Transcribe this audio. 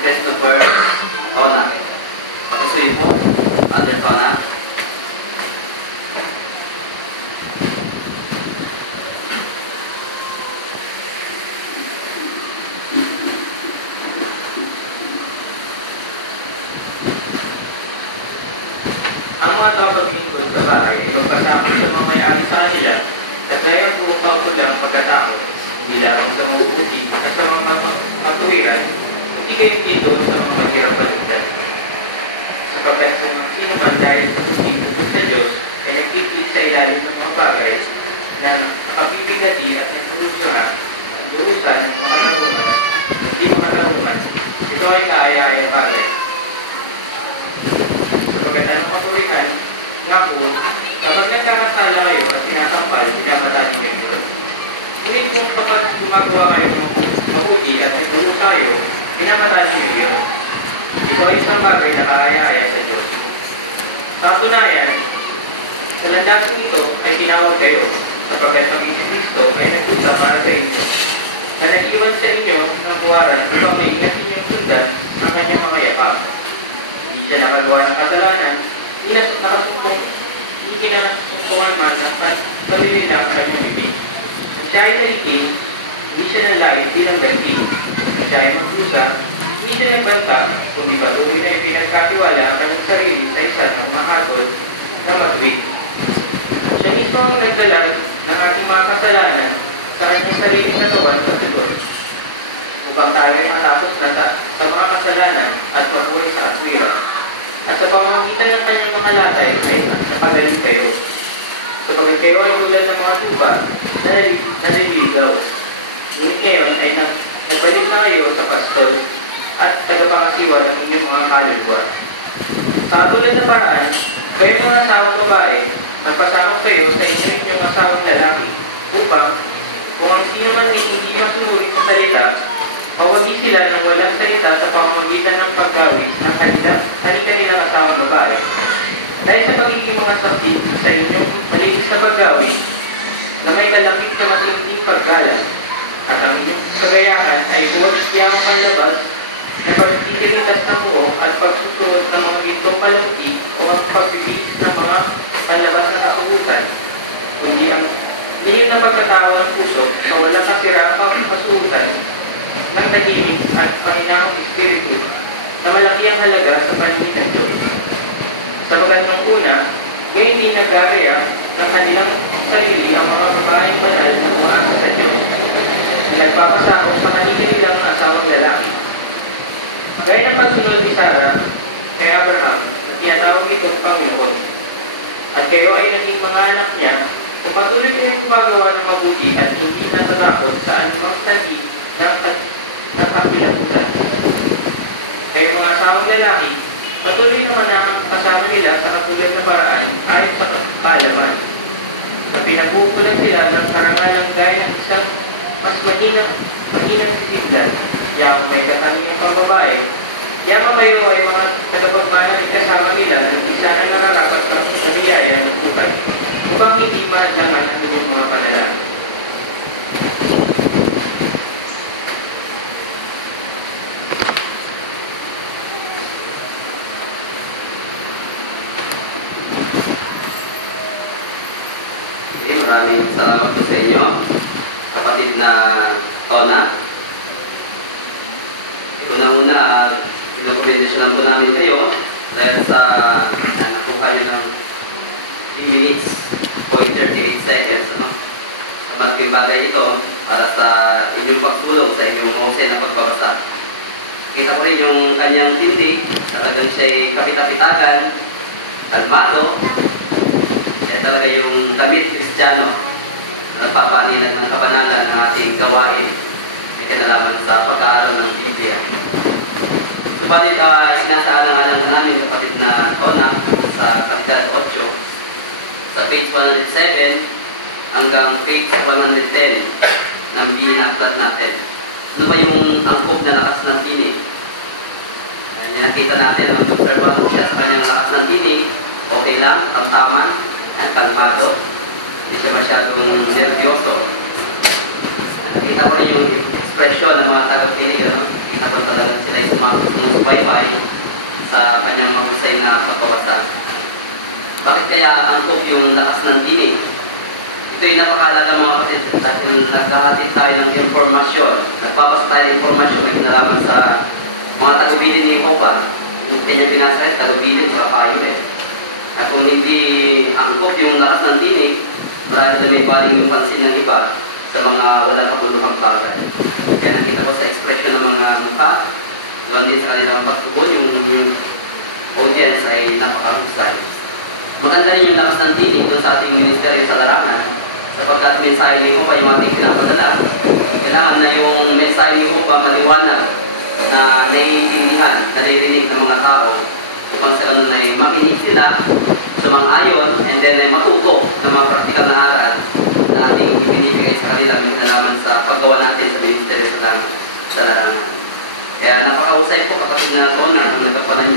Christopher Tona. Patusuyin mo, Father Tona. Ang mga tagapaglingkod sa bahay ay magpasakot sa mga may-ari sa kanila at kaya pumupang ko lang pagkatao, hindi lamang sa mga uti at sa mga matuwiran, hindi kayo dito sa mga mahirap balagdan. Sa kapensa ng sino man dahil hindi sa Diyos ay nagtitip sa ilalim ng mga bagay na nakabibigati at nagpulusyahan, durusan, mga naguman, hindi mga naguman. Ito ay kaaya-aya bagay. Pagkatapos ng kapurihan, nga po, kapag nagkakasala kayo at sinatampal, pinapatali kayo Diyos. Ngunit kung kapag gumagawa kayo ng mabuti at nagulong tayo, pinapatali kayo Diyos. Ito ay isang bagay na kaaya-aya sa Diyos. Sa katunayan, sa landasan nito ay tinawag kayo, sapagkat ang Kristo ay nagpunta para sa inyo, na nag-iwan sa inyo ng buwaran upang maingat inyong sundan ang kanyang mga yakap. Siya nakagawa ng kasalanan, hindi kinasumpungan man ang palilinang sa kanyang bibig. Siya ay naliking, hindi siya nalait bilang ganti. Siya ay magdusa, hindi siya nagbanta, kundi patuloy na ipinagkatiwala ang kanyang sarili sa isa na umahatol na matuwid. Siya mismo ang nagdala ng ating mga kasalanan sa kanyang sariling katawan sa tugon, upang tayo ay matapos na sa mga kasalanan at mabuhay sa atwiran. At sa pamamagitan ng kanyang mga latay ay napagaling kayo. Sapagkat kayo ay tulad ng mga tuba na naliligaw. Ngunit ngayon ay nagbalik na kayo sa pastol at tagapangasiwa ng inyong mga kaluluwa. Sa tulad na paraan, kayo mga asawang babae, magpasakop kayo sa inyong asawang lalaki upang kung ang sino man ay hindi masunurin sa salita, mawagi sila ng walang salita sa pamamagitan ng paggawi ng kanilang asawang babae. Dahil sa pagiging mga saksi sa inyong malinis na paggawi na may kalakit na matinding paggalang at ang inyong kagayahan ay huwag siyang panlabas na pagtitiritas ng buo at pagsusunod ng mga gintong palamti o ang pagbibigis ng mga panlabas na kasuhutan, kundi ang lihim na pagkatawa ng puso na walang kasirang pasuhutan ng tahimik at pahinahong espiritu na malaki ang halaga sa paningin ng Diyos. Sapagkat ng una, ngayon hindi nag-aarya ng kanilang sarili ang mga babaeng banal na umaasa sa Diyos na nagpapasakop sa kanilang asawang lalaki. Gaya ng pagsunod ni Sarah kay Abraham na tinatawag itong Panginoon. At kayo ay naging mga anak niya kung patuloy kayong gumagawa ng mabuti at hindi natatakot sa anumang sanhi ng kapilapusan. Kayo mga asawang lalaki, patuloy naman ang kasama nila sa katulad na paraan ayon sa kaalaman. Na pinagbubulan sila ng karangalang gaya ng isang mas mahinang sisidlan, yang may katangiang pambabae. Yang kayo ay mga tagapagmana ng kasama nila na isa na nararapat sa nabiyaya ng buhay, upang hindi maadlangan ang inyong mga panalangin. Maraming salamat po sa inyo, kapatid na Tona. Una-una, pinapabindisyonan po namin kayo dahil sa nakuha nyo ng 3 minutes, 38 seconds. Sa malaking bagay ito para sa inyong pagtulong sa inyong mahusay na pagbabasa. Kita ko rin yung kanyang tindig, talagang siya'y kapitapitagan, kalmado. Kaya talaga yung damit Kristiyano na nagpapanilag ng kabanalan ng ating gawain may kinalaman sa pag-aaral ng Biblia. Subalit, sinasaalang-alang na namin kapatid na Tona sa Kapital 8 sa page 107 hanggang page 110 ng binaklat natin. Ano ba yung angkop na lakas ng tinig? Nakita natin ang observado siya sa kanyang lakas ng tinig. Okay lang, tamtaman, kalmado, hindi siya masyadong nervyoso. Nakita ko rin yung expression ng mga tagaptinig, nakikita ko talaga sila ay sumusubaybay sa kanyang mahusay na pagkawasan. Bakit kaya angkop yung lakas ng tinig? Ito'y napakahalaga mga kapatid dahil naghahatid tayo ng informasyon. Nagpapasa tayo ng informasyon na kinalaman sa mga tagubilin ni Jehovah. Yung kanyang pinasahit, tagubilin sa payo eh. At kung hindi angkop yung lakas ng tinig, marami na may baling yung pansin ng iba sa mga walang kapuluhang bagay. Kaya nakita ko sa expression ng mga mukha, doon din sa kanilang pagtugon, yung audience ay napakahusay. Maganda rin yung lakas ng tinig doon sa ating ministeryo sa larangan, sapagkat mensahe ni Jehovah yung ating pinapadala. Kailangan na yung mensahe ni Jehovah maliwanag na naiintindihan, naririnig ng mga tao upang sa ganun ay makinig sila sa mga ayon and then ay matuto ng mga praktikal na aral na ating ibinibigay sa kanila may nalaman sa paggawa natin sa ministeryo sa larangan. Kaya napakahusay po kapatid na ito na nagkapanay